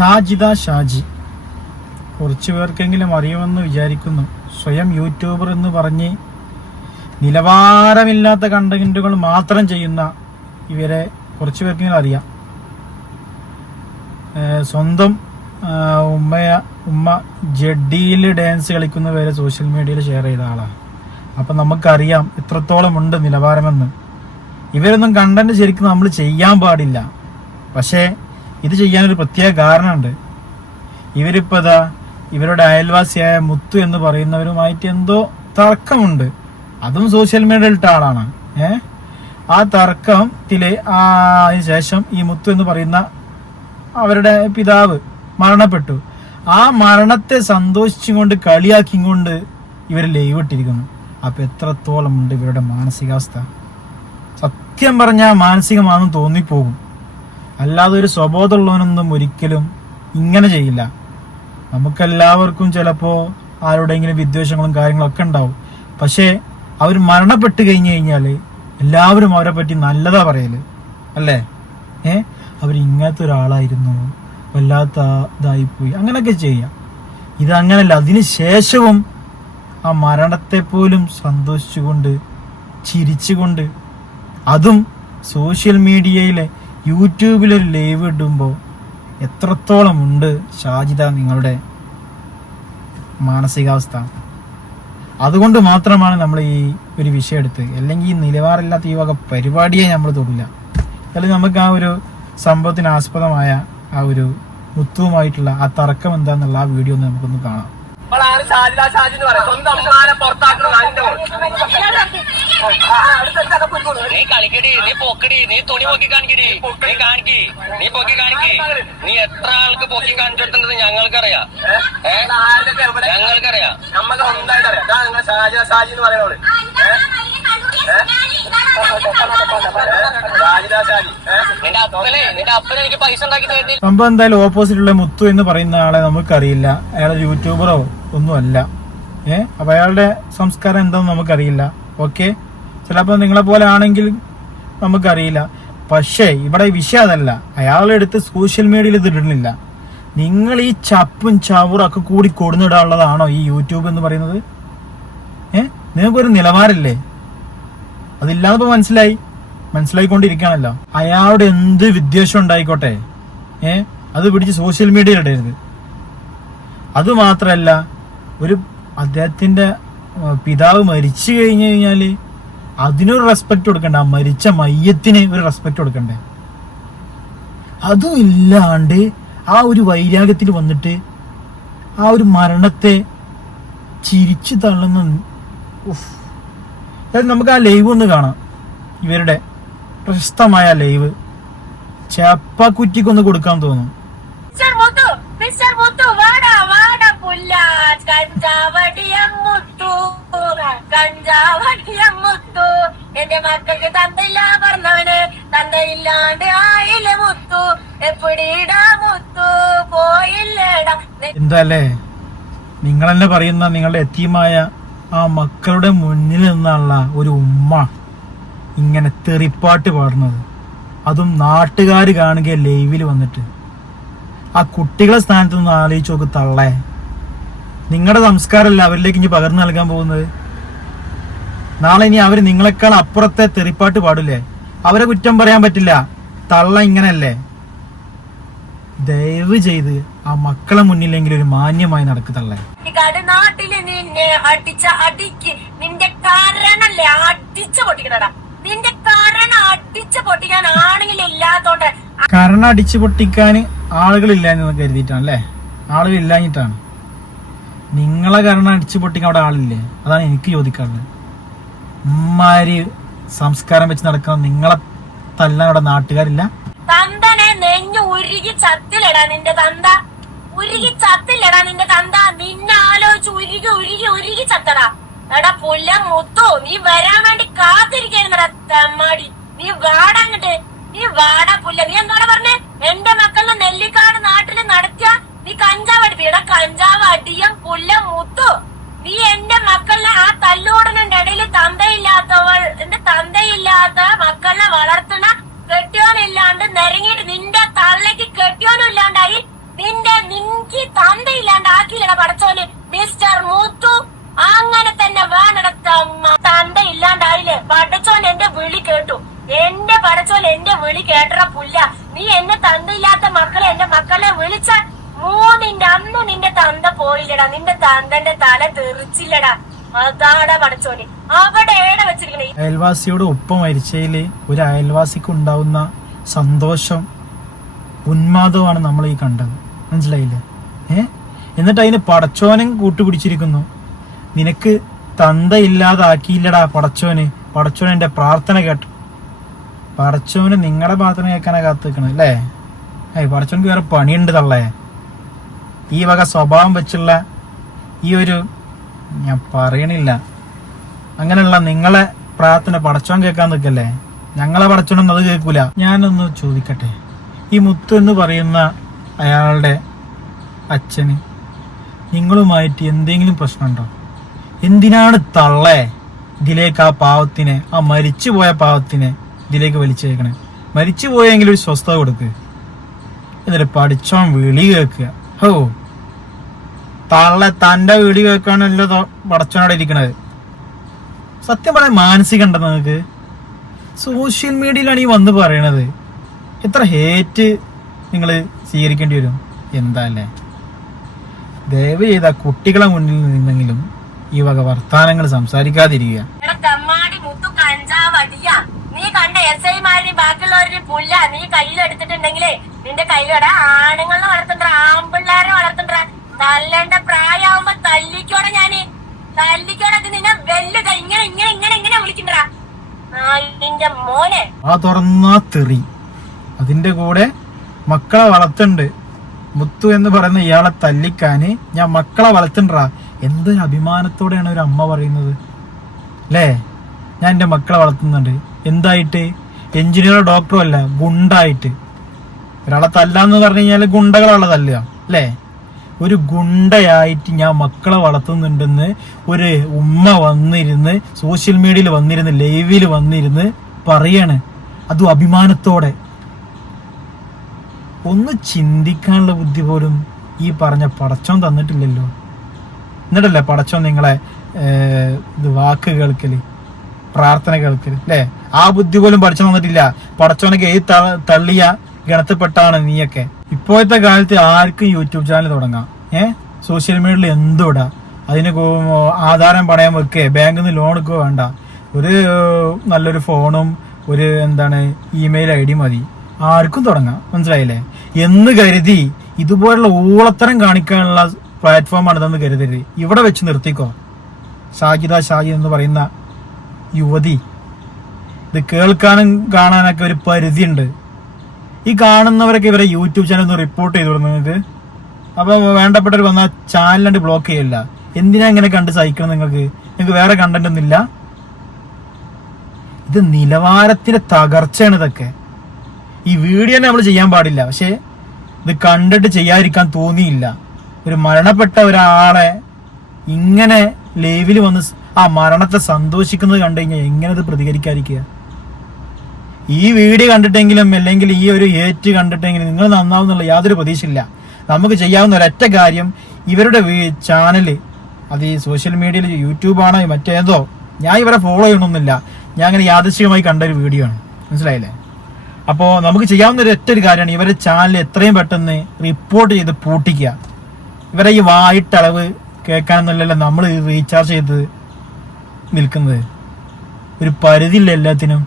ഷാജിദ ഷാജി, കുറച്ചു പേർക്കെങ്കിലും അറിയുമെന്ന് വിചാരിക്കുന്നു. സ്വയം യൂട്യൂബർ എന്ന് പറഞ്ഞ് നിലവാരമില്ലാത്ത കണ്ടന്റുകൾ മാത്രം ചെയ്യുന്ന ഇവരെ കുറച്ചു പേർക്കെങ്കിലും അറിയാം. സ്വന്തം ഉമ്മ ജഡ്ഡിയിൽ ഡാൻസ് കളിക്കുന്നവരെ സോഷ്യൽ മീഡിയയിൽ ഷെയർ ചെയ്ത ആളാണ്. അപ്പം നമുക്കറിയാം എത്രത്തോളം ഉണ്ട് നിലവാരമെന്ന്. ഇവരൊന്നും കണ്ടന്റ് ശരിക്കും നമ്മൾ ചെയ്യാൻ പാടില്ല. പക്ഷേ ഇത് ചെയ്യാനൊരു പ്രത്യേക കാരണമുണ്ട്. ഇവരിപ്പോൾ ഇവരുടെ അയൽവാസിയായ മുത്തു എന്ന് പറയുന്നവരുമായിട്ട് എന്തോ തർക്കമുണ്ട്. അതും സോഷ്യൽ മീഡിയയിൽ ഇട്ട ആളാണ്. ആ തർക്കത്തില് അതിന് ശേഷം ഈ മുത്തു എന്ന് പറയുന്ന അവരുടെ പിതാവ് മരണപ്പെട്ടു. ആ മരണത്തെ സന്തോഷിച്ചുകൊണ്ട് കളിയാക്കിക്കൊണ്ട് ഇവർ ലൈവ് ഇട്ടിരിക്കുന്നു. അപ്പൊ എത്രത്തോളം ഉണ്ട് ഇവരുടെ മാനസികാവസ്ഥ? സത്യം പറഞ്ഞാൽ മാനസികമാണെന്ന് തോന്നിപ്പോകും. അല്ലാതെ ഒരു സ്വബോധമുള്ളവനൊന്നും ഒരിക്കലും ഇങ്ങനെ ചെയ്യില്ല. നമുക്കെല്ലാവർക്കും ചിലപ്പോൾ ആരുടെയെങ്കിലും വിദ്വേഷങ്ങളും കാര്യങ്ങളൊക്കെ ഉണ്ടാവും. പക്ഷേ അവർ മരണപ്പെട്ട് കഴിഞ്ഞു കഴിഞ്ഞാൽ എല്ലാവരും അവരെ പറ്റി നല്ലതാ പറയല്, അല്ലേ? അവരിങ്ങനത്തെ ഒരാളായിരുന്നു, വല്ലാത്ത ഇതായിപ്പോയി, അങ്ങനെയൊക്കെ ചെയ്യാം. ഇതങ്ങനല്ല. അതിന് ശേഷവും ആ മരണത്തെ പോലും സന്തോഷിച്ചുകൊണ്ട് ചിരിച്ചുകൊണ്ട്, അതും സോഷ്യൽ മീഡിയയിലെ യൂട്യൂബിലൊരു ലൈവ് ഇടുമ്പോൾ എത്രത്തോളം ഉണ്ട് ഷാജിദ നിങ്ങളുടെ മാനസികാവസ്ഥ? അതുകൊണ്ട് മാത്രമാണ് നമ്മൾ ഈ ഒരു വിഷയം എടുത്ത്. അല്ലെങ്കിൽ ഈ നിലവാരമില്ലാത്ത ഈ വക പരിപാടിയെ നമ്മൾ തൊടില്ല. അല്ലെങ്കിൽ നമുക്ക് ആ ഒരു സംഭവത്തിന് ആസ്പദമായ ആ ഒരു മുത്തുവുമായിട്ടുള്ള ആ തർക്കം എന്താന്നുള്ള ആ വീഡിയോ ഒന്ന് നമുക്കൊന്ന് കാണാം. നീ കളിക്കടി, നീ പൊക്കടി, നീ തുണി പൊക്കി കാണിക്കടി, നീ കാണിക്കി, നീ പൊക്കി കാണിക്കി. നീ എത്ര ആൾക്ക് പൊക്കി കാണിച്ചിട്ടുണ്ടെന്ന് ഞങ്ങൾക്കറിയാം. ഞങ്ങൾക്കറിയാം. നമുക്ക് സ്വന്തമായിട്ട് അറിയാം. ഷാജി എന്ന് പറയുന്നത് നിന്റെ അപ്പനെ എനിക്ക് പൈസ ഉണ്ടാക്കി തരുന്നില്ല. സംഭവം എന്തായാലും ഓപ്പോസിറ്റുള്ള മുത്തു എന്ന് പറയുന്ന ആളെ നമുക്കറിയില്ല. അയാൾ യൂട്യൂബറോ ഒന്നും അല്ല. അപ്പൊ അയാളുടെ സംസ്കാരം എന്താണെന്ന് നമുക്കറിയില്ല. ഓക്കെ, ചിലപ്പോൾ നിങ്ങളെ പോലെ ആണെങ്കിൽ നമുക്കറിയില്ല. പക്ഷേ ഇവിടെ വിഷയം അതല്ല. അയാളെടുത്ത് സോഷ്യൽ മീഡിയയിൽ ഇത് ഇടുന്നില്ല. നിങ്ങൾ ഈ ചപ്പും ചവറും ഒക്കെ കൂടി കൊടുന്നിടാനുള്ളതാണോ ഈ യൂട്യൂബ് എന്ന് പറയുന്നത്? നിങ്ങൾക്കൊരു നിലവാരമില്ലേ? അതില്ലാതെ മനസ്സിലായിക്കൊണ്ടിരിക്കുകയാണല്ലോ. അയാളുടെ എന്ത് വിദ്വേഷം ഉണ്ടായിക്കോട്ടെ, അത് പിടിച്ച് സോഷ്യൽ മീഡിയയിൽ ഇടരുത്. അതുമാത്രല്ല, ഒരു അദ്ദേഹത്തിന്റെ പിതാവ് മരിച്ചു കഴിഞ്ഞു കഴിഞ്ഞാല് അതിനൊരു റെസ്പെക്ട് കൊടുക്കണ്ടേ? ആ മരിച്ച മയ്യത്തിന് ഒരു റെസ്പെക്ട് കൊടുക്കണ്ടേ? അതും ഇല്ലാണ്ട് ആ ഒരു വൈരാഗ്യത്തിൽ വന്നിട്ട് ആ ഒരു മരണത്തെ ചിരിച്ചു തള്ളുന്ന നമുക്ക് ആ ലൈവ് ഒന്ന് കാണാം. ഇവരുടെ പ്രശസ്തമായ ലൈവ് ചപ്പാക്കുറ്റിക്കൊന്ന് കൊടുക്കാൻ തോന്നും. എന്റെ മക്കൾക്ക് തന്തയില്ല പറഞ്ഞവന് തന്തയില്ലാണ്ട് ആയില്ല മുത്തു, എപ്പിടിടാ മുത്തു പോയില്ലേടാ. എന്താല്ലേ നിങ്ങളെന്നെ പറയുന്ന നിങ്ങളുടെ യതീമായ ആ മക്കളുടെ മുന്നിൽ നിന്നുള്ള ഒരു ഉമ്മ ഇങ്ങനെ തെറിപ്പാട്ട് പാടുന്നത്, അതും നാട്ടുകാർ കാണുക ലൈവിൽ വന്നിട്ട്. ആ കുട്ടികളെ സ്ഥാനത്ത് നിന്ന് ആലോചിച്ച് നോക്ക് തള്ളേ. നിങ്ങളുടെ സംസ്കാരമല്ല അവരിലേക്ക് ഇനി പകർന്നു നൽകാൻ പോകുന്നത്. നാളെ ഇനി അവർ നിങ്ങളെക്കാൾ അപ്പുറത്തെ തെറിപ്പാട്ട് പാടില്ലേ? അവരെ കുറ്റം പറയാൻ പറ്റില്ല. തള്ള ഇങ്ങനല്ലേ. ദയവ് ചെയ്ത് ആ മക്കളെ മുന്നിലെങ്കിലും ഒരു മാന്യമായി നടക്കത്തള്ളേ. നാട്ടില് നിന്നെ അടിച്ച അടിക്ക് നിന്റെ കാരണല്ലേ അടിച്ചു പൊട്ടിക്കണടാ. നിന്റെ കാരണം അടിച്ചു പൊട്ടിക്കാൻ ആളുകളില്ലാത്തോണ്ട്. കാരണം അടിച്ചു പൊട്ടിക്കാൻ ആളുകളില്ലാന്ന് കരുതിയിട്ടാണല്ലേ? ആളുകളില്ലാഞ്ഞിട്ടാണ്. നിങ്ങളെ കാരണം അടിച്ചു പൊട്ടിക്കാൻ അവിടെ ആളില്ലേ? അതാണ് എനിക്ക് ചോദിക്കാറുള്ളത്. ഉമ്മാര് സംസ്കാരം വെച്ച് നടക്കുന്ന നിങ്ങളെ തല്ലാൻ അവിടെ നാട്ടുകാരില്ല. തന്തനെ നെഞ്ഞു ഉരുകി ചത്തില്ലടാ നിന്റെ തന്ത. ഉരുകി ചത്തില്ലടാ നിന്റെ തന്ത. നിന്നെ ആലോചിച്ച് ഉരുകി ഉരുകി ഉരുകി ചത്തടാ. എടാ പുല്ല മുത്തു, നീ വരാൻ വേണ്ടി കാത്തിരിക്കരുന്നടാ തെമ്മാടി. നീ വാടങ്ങട്ട്, നീ വാടാ പുല്ല. നീ എന്താ പറഞ്ഞേ? എന്റെ മക്കളുടെ നെല്ലിക്കാട് നാട്ടില് നടത്തിയ നീ കഞ്ചാവ് അടിപ്പിടാ. കഞ്ചാവ് അടിയം പുല്ല മുത്തു. നീ എന്റെ മക്കളിനെ ആ തല്ലോടനുണ്ട് ഇടയിൽ തന്തയില്ലാത്തവൾ, എന്റെ തന്തയില്ലാത്ത മക്കളെ വളർത്തണ കെട്ടിയോനില്ലാണ്ട് നിരങ്ങിയിട്ട് നിന്റെ തള്ളക്ക് കെട്ടിയോനും ഇല്ലാണ്ടായി. നിന്നെ തന്തന്റെ തല തെറിച്ചില്ലടാ. അതാടാ പടച്ചോന് അവിടെ ഏടെ വെച്ചിരിക്കണേ. അയൽവാസിയോട് ഒപ്പം മരിച്ചതില് ഒരു അയൽവാസിക്ക് ഉണ്ടാവുന്ന സന്തോഷം, ഉന്മാദമാണ് നമ്മൾ ഈ കണ്ടത്. മനസ്സിലായില്ലേ? എന്നിട്ട് അതിന് പടച്ചോനും കൂട്ടുപിടിച്ചിരിക്കുന്നു. നിനക്ക് തന്ത ഇല്ലാതാക്കിയില്ലടാ പടച്ചോന്. പടച്ചോൻ എൻ്റെ പ്രാർത്ഥന കേട്ടു. പടച്ചോന് നിങ്ങളുടെ പ്രാർത്ഥന കേൾക്കാനാ കാത്തു നിൽക്കണം അല്ലേ? പടച്ചോനക്ക് വേറെ പണിയുണ്ട് തള്ളേ. ഈ വക സ്വഭാവം വെച്ചുള്ള ഈ ഒരു, ഞാൻ പറയണില്ല, അങ്ങനെയുള്ള നിങ്ങളെ പ്രാർത്ഥന പടച്ചോൻ കേൾക്കാൻ നിൽക്കല്ലേ. ഞങ്ങളെ പടച്ചോനൊന്നും അത് കേൾക്കൂല. ഞാനൊന്ന് ചോദിക്കട്ടെ, ഈ മുത്തു എന്ന് പറയുന്ന അയാളുടെ അച്ഛന് നിങ്ങളുമായിട്ട് എന്തെങ്കിലും പ്രശ്നമുണ്ടോ? എന്തിനാണ് തള്ളേ ഇതിലേക്ക് ആ പാവത്തിനെ, ആ മരിച്ചുപോയ പാവത്തിനെ ഇതിലേക്ക് വലിച്ചേക്കണേ? മരിച്ചു പോയെങ്കിൽ ഒരു സ്വസ്ഥത കൊടുക്ക്. എന്നിട്ട് പഠിച്ചോൻ വിളി കേൾക്കുക. ഹോ, തള്ള തൻ്റെ വിളി കേൾക്കാണല്ലോ പടച്ചോനോടെ ഇരിക്കണത്. സത്യം പറയാൻ മാനസികം ഉണ്ടെന്ന് നിങ്ങൾക്ക്? സോഷ്യൽ മീഡിയയിലാണ് ഈ വന്ന് പറയണത്. എത്ര ഹേറ്റ് നിങ്ങൾ സ്വീകരിക്കേണ്ടി വരും. എന്താ അല്ലേ? ദയവ് ചെയ്ത കുട്ടികളെ മുന്നിൽ നിന്നെങ്കിലും ഈ വക വർത്താനങ്ങൾ സംസാരിക്കാതിരിക്കുക. നീ കണ്ട SI-മാരെയും ബാക്കിയുള്ളവരുടെയും പുല്ല നീ കയ്യിലെടുത്തിട്ടുണ്ടെങ്കിലേ നിന്റെ കയ്യിലൂടെ ആണുങ്ങളെ വളർത്തണ്ട, ആമ്പിള്ളേരെ വളർത്തണ്ട. തല്ലേണ്ട പ്രായമാകുമ്പോ തല്ലിക്കോടെ ഞാന് തല്ലിക്കോടെ നിന്നെ വെല്ലുക. ഇങ്ങനെ ഇങ്ങനെ ഇങ്ങനെ ഇങ്ങനെ വിളിക്കണ്ടാ നിന്റെ മോനെ. ആ തുറന്നാ തെറി. അതിന്റെ കൂടെ മക്കളെ വളർത്തുണ്ട്. മുത്തു എന്ന് പറയുന്ന ഇയാളെ തല്ലിക്കാന് ഞാൻ മക്കളെ വളർത്തണ്ടാ. എന്തൊരു അഭിമാനത്തോടെയാണ് ഒരു അമ്മ പറയുന്നത് അല്ലേ? ഞാൻ എൻ്റെ മക്കളെ വളർത്തുന്നുണ്ട്. എന്തായിട്ട്? എഞ്ചിനീയറോ ഡോക്ടറോ അല്ല, ഗുണ്ടായിട്ട്. ഒരാളെ തല്ലാന്ന് പറഞ്ഞു കഴിഞ്ഞാൽ ഗുണ്ടകളാളെ തല്ലുക അല്ലേ? ഒരു ഗുണ്ടയായിട്ട് ഞാൻ മക്കളെ വളർത്തുന്നുണ്ടെന്ന് ഒരു ഉമ്മ വന്നിരുന്ന് സോഷ്യൽ മീഡിയയിൽ വന്നിരുന്ന് ലൈവിൽ വന്നിരുന്ന് പറയാണ്. അതും അഭിമാനത്തോടെ. ഒന്ന് ചിന്തിക്കാനുള്ള ബുദ്ധി പോലും ഈ പറഞ്ഞ പടച്ചോൻ തന്നിട്ടില്ലല്ലോ. എന്നിട്ടല്ലേ പടച്ചോൻ നിങ്ങളെ ഇത് വാക്ക് കേൾക്കല്, പ്രാർത്ഥന കേൾക്കല് അല്ലേ? ആ ബുദ്ധി പോലും പഠിച്ചു തന്നിട്ടില്ല. പടച്ചോനൊക്കെ തള്ളിയ ഗണത്തിൽപ്പെട്ടാണ് നീയൊക്കെ. ഇപ്പോഴത്തെ കാലത്ത് ആർക്കും യൂട്യൂബ് ചാനൽ തുടങ്ങാം. സോഷ്യൽ മീഡിയയിൽ എന്തുവിടാ. അതിന് ആധാരം പണയം വെക്കേ, ബാങ്കിൽ നിന്ന് ലോൺ എടുക്കുക വേണ്ട. ഒരു നല്ലൊരു ഫോണും ഒരു ഇമെയിൽ ID മതി, ആർക്കും തുടങ്ങാം. മനസ്സിലായില്ലേ? എന്ന് കരുതി ഇതുപോലുള്ള ഊളത്തരം കാണിക്കാനുള്ള പ്ലാറ്റ്ഫോമാണ് ഇതെന്ന് കരുതരുത്. ഇവിടെ വെച്ച് നിർത്തിക്കോ. ഷാജിദ് എന്ന് പറയുന്ന യുവതി, ഇത് കേൾക്കാനും കാണാനൊക്കെ ഒരു പരിധിയുണ്ട്. ഈ കാണുന്നവരൊക്കെ ഇവരെ യൂട്യൂബ് ചാനൽ ഒന്ന് റിപ്പോർട്ട് ചെയ്തു കൊടുക്കും നിങ്ങൾക്ക്. അപ്പോൾ വേണ്ടപ്പെട്ടവർ വന്നാൽ ചാനലുണ്ട് ബ്ലോക്ക് ചെയ്യില്ല. എന്തിനാ ഇങ്ങനെ കണ്ട് സഹിക്കണം? നിങ്ങൾക്ക് വേറെ കണ്ടന്റ് ഒന്നുമില്ല? ഇത് നിലവാരത്തിന്റെ തകർച്ചയാണ് ഇതൊക്കെ. ഈ വീഡിയോ തന്നെ നമ്മൾ ചെയ്യാൻ പാടില്ല, പക്ഷെ ഇത് കണ്ടിട്ട് ചെയ്യാതിരിക്കാൻ തോന്നിയില്ല. ഒരു മരണപ്പെട്ട ഒരാളെ ഇങ്ങനെ ലൈവിൽ വന്ന് ആ മരണത്തെ സന്തോഷിക്കുന്നത് കണ്ടു കഴിഞ്ഞാൽ എങ്ങനെ ഇത് പ്രതികരിക്കാതിരിക്കുക? ഈ വീഡിയോ കണ്ടിട്ടെങ്കിലും അല്ലെങ്കിൽ ഈ ഒരു ഹേറ്റ് കണ്ടിട്ടെങ്കിലും നിങ്ങൾ നന്നാവുന്നുള്ള യാതൊരു പ്രതീക്ഷയില്ല. നമുക്ക് ചെയ്യാവുന്ന ഒരൊറ്റ കാര്യം, ഇവരുടെ ചാനല്, അത് ഈ സോഷ്യൽ മീഡിയയിൽ യൂട്യൂബാണോ മറ്റേതോ, ഞാൻ ഇവരെ ഫോളോ ചെയ്യണമെന്നില്ല. ഞാൻ അങ്ങനെ യാദൃശ്ചികമായി കണ്ടൊരു വീഡിയോ ആണ്. മനസ്സിലായില്ലേ? അപ്പോൾ നമുക്ക് ചെയ്യാവുന്ന ഒരു കാര്യമാണ് ഇവരുടെ ചാനൽ എത്രയും പെട്ടെന്ന് റിപ്പോർട്ട് ചെയ്ത് പൂട്ടിക്കുക. ഇവരെ ഈ വായിട്ടളവ് കേൾക്കാനൊന്നുമല്ലല്ലോ നമ്മൾ റീചാർജ് ചെയ്ത് നിൽക്കുന്നത്. ഒരു പരിധിയില്ല എല്ലാത്തിനും.